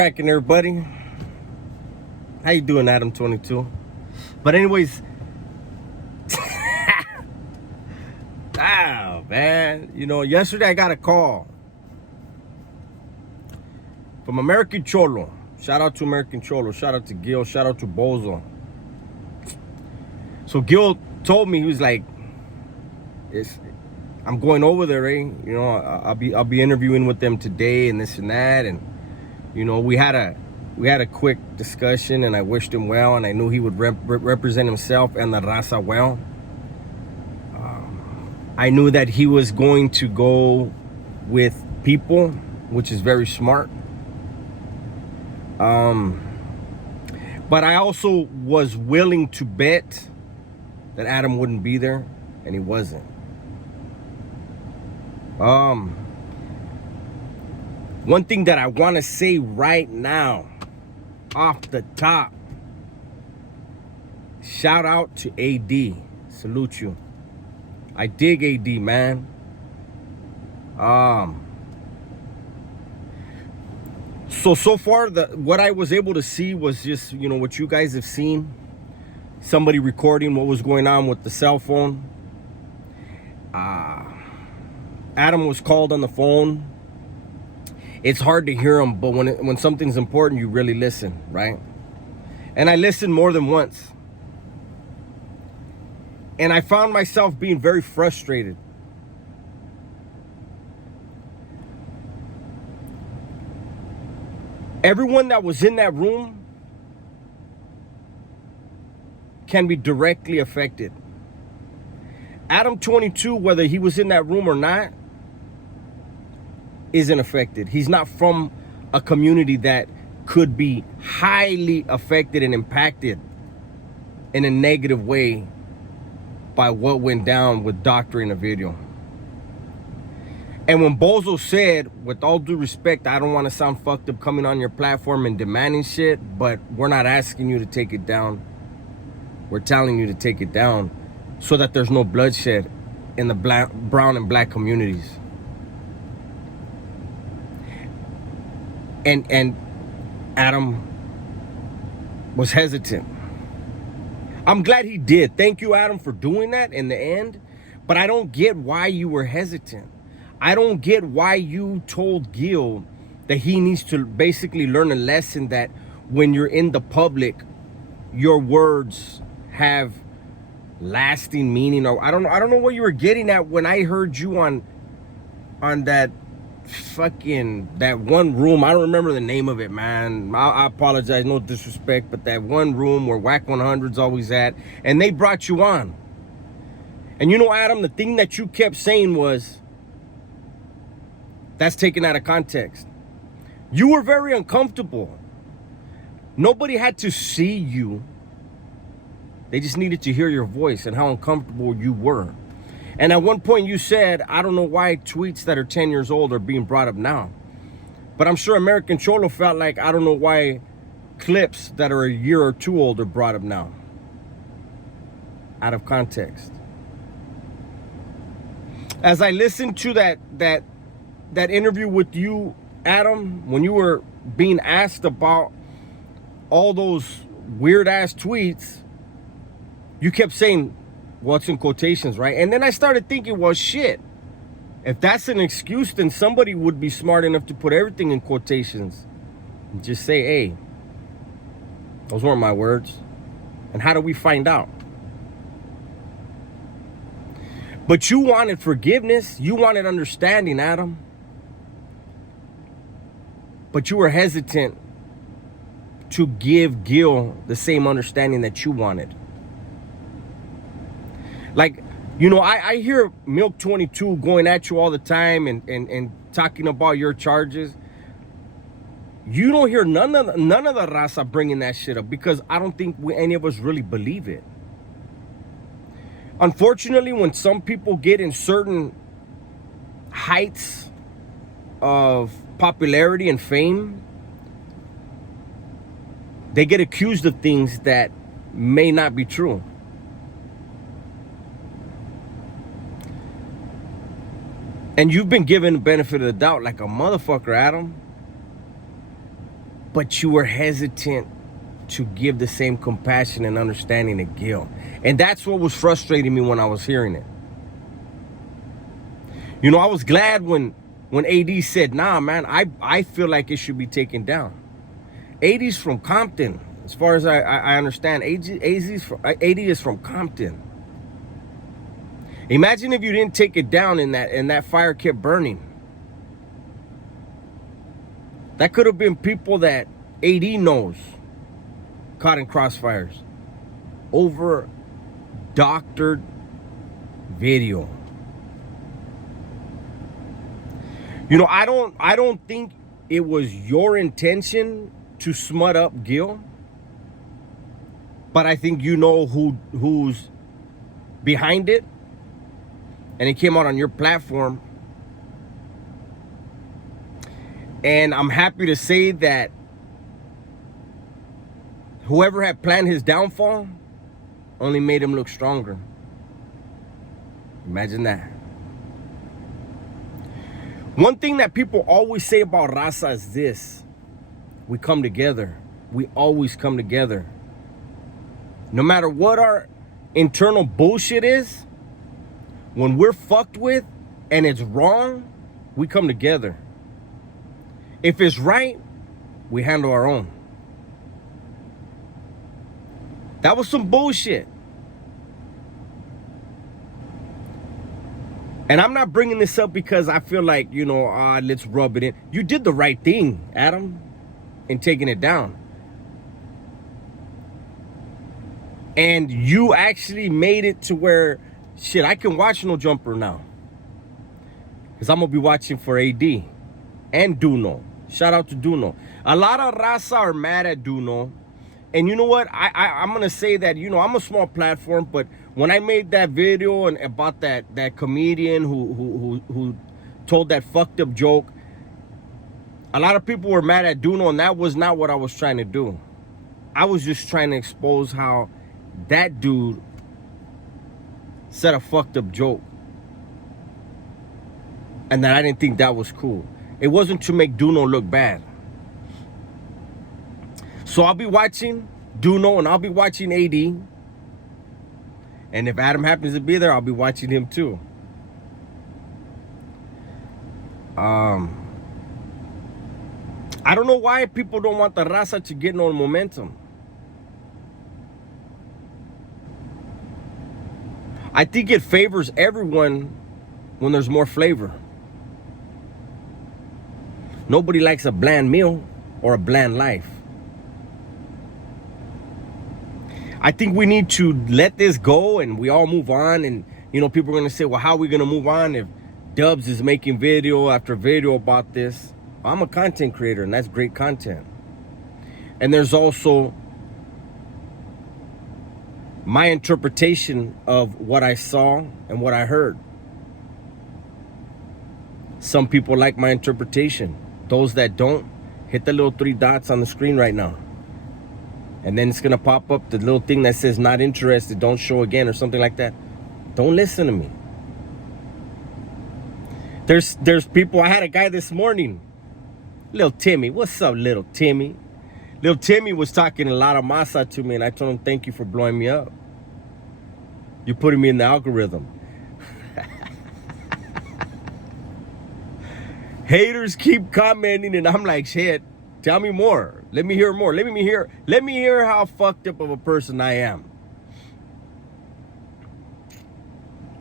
cracking, everybody? How you doing, Adam 22? But anyways, wow, man. You know, yesterday I got a call from American Cholo. Shout out to American Cholo. Shout out to Gil. Shout out to Bozo. So Gil told me, he was like, I'm going over there, eh? You know, I'll be interviewing with them today and this and that, and you know, we had a quick discussion, and I wished him well, and I knew he would represent himself and the raza well. I knew that he was going to go with people, which is very smart. But I also was willing to bet that Adam wouldn't be there, and he wasn't. One thing that I want to say right now, off the top, shout out to AD. Salute you. I dig AD, man. So far, what I was able to see was just, you know, what you guys have seen. Somebody recording what was going on with the cell phone. Adam was called on the phone. It's hard to hear him, but when something's important, you really listen, right? And I listened more than once. And I found myself being very frustrated. Everyone that was in that room can be directly affected. Adam 22, whether he was in that room or not, isn't affected. He's not from a community that could be highly affected and impacted in a negative way by what went down with doctoring a video. And when Bozo said, with all due respect, I don't want to sound fucked up coming on your platform and demanding shit, but we're not asking you to take it down. We're telling you to take it down so that there's no bloodshed in the brown and black communities. And Adam was hesitant. I'm glad he did. Thank you, Adam, for doing that in the end. But I don't get why you were hesitant. I don't get why you told Gil that he needs to basically learn a lesson that when you're in the public, your words have lasting meaning. Or I don't know what you were getting at when I heard you on that that one room. I don't remember the name of it, man. I apologize, no disrespect, but that one room where Whack 100's always at, and they brought you on. And you know, Adam, the thing that you kept saying was, that's taken out of context. You were very uncomfortable. Nobody had to see you. They just needed to hear your voice and how uncomfortable you were. And at one point you said, I don't know why tweets that are 10 years old are being brought up now. But I'm sure American Cholo felt like, I don't know why clips that are a year or two old are brought up now. Out of context. As I listened to that interview with you, Adam, when you were being asked about all those weird ass tweets, you kept saying, well, it's in quotations, right? And then I started thinking, well, shit. If that's an excuse, then somebody would be smart enough to put everything in quotations. And just say, hey, those weren't my words. And how do we find out? But you wanted forgiveness. You wanted understanding, Adam. But you were hesitant to give Gil the same understanding that you wanted. Like, you know, I hear Milk 22 going at you all the time and talking about your charges. You don't hear none of the raza bringing that shit up because I don't think any of us really believe it. Unfortunately, when some people get in certain heights of popularity and fame, they get accused of things that may not be true. And you've been given the benefit of the doubt like a motherfucker, Adam. but you were hesitant to give the same compassion and understanding to Gil. And that's what was frustrating me when I was hearing it. You know, I was glad when AD said, nah, man, I feel like it should be taken down. AD's from Compton. As far as I understand, AD is from Compton. Imagine if you didn't take it down and that fire kept burning. That could have been people that AD knows caught in crossfires over doctored video. You know, I don't think it was your intention to smut up Gil, but I think you know who's behind it, and it came out on your platform. And I'm happy to say that whoever had planned his downfall only made him look stronger. Imagine that. One thing that people always say about Raza is this: we come together. We always come together. No matter what our internal bullshit is, when we're fucked with and it's wrong, we come together. If it's right, we handle our own. That was some bullshit. And I'm not bringing this up because I feel like, you know, let's rub it in. You did the right thing, Adam, in taking it down. And you actually made it to where, shit, I can watch No Jumper now. Because I'm going to be watching for AD and Duno. Shout out to Duno. A lot of Raza are mad at Duno. And you know what? I'm going to say that, you know, I'm a small platform, but when I made that video and about that comedian who told that fucked up joke, a lot of people were mad at Duno, and that was not what I was trying to do. I was just trying to expose how that dude said a fucked up joke, and that I didn't think that was cool. It wasn't to make Duno look bad. So I'll be watching Duno and I'll be watching AD. And if Adam happens to be there, I'll be watching him too. I don't know why people don't want the Raza to get no momentum. I think it favors everyone when there's more flavor. Nobody likes a bland meal or a bland life. I think we need to let this go and we all move on. And, you know, people are going to say, well, how are we going to move on if Dubs is making video after video about this? I'm a content creator, and that's great content. And there's also my interpretation of what I saw and what I heard. Some people like my interpretation. Those that don't, hit the little 3 dots on the screen right now. And then it's going to pop up the little thing that says not interested, don't show again, or something like that. Don't listen to me. There's people. I had a guy this morning, Little Timmy. What's up, Little Timmy? Little Timmy was talking a lot of masa to me, and I told him, thank you for blowing me up. You're putting me in the algorithm. Haters keep commenting, and I'm like, shit, tell me more. Let me hear more. Let me hear how fucked up of a person I am.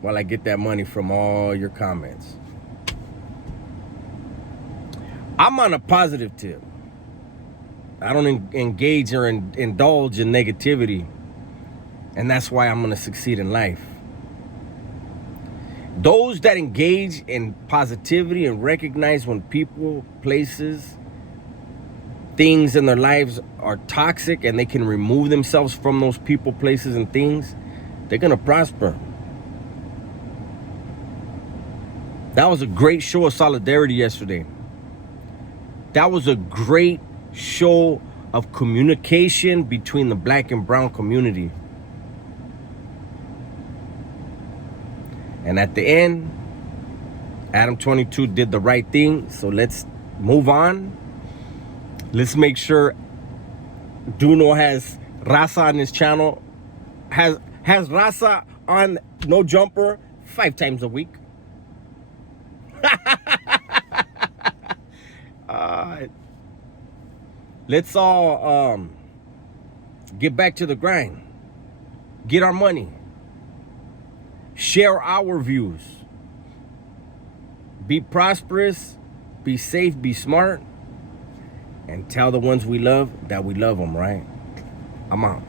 While I get that money from all your comments. I'm on a positive tip. I don't engage or indulge in negativity. And that's why I'm going to succeed in life. Those that engage in positivity and recognize when people, places, things in their lives are toxic and they can remove themselves from those people, places, and things, they're going to prosper. That was a great show of solidarity yesterday. That was a great show of communication between the black and brown community. And at the end, Adam 22 did the right thing. So let's move on. Let's make sure Duno has Raza on his channel. Has Raza on No Jumper 5 times a week. Let's all get back to the grind. Get our money. Share our views. Be prosperous. Be safe. Be smart. And tell the ones we love that we love them, right? I'm out.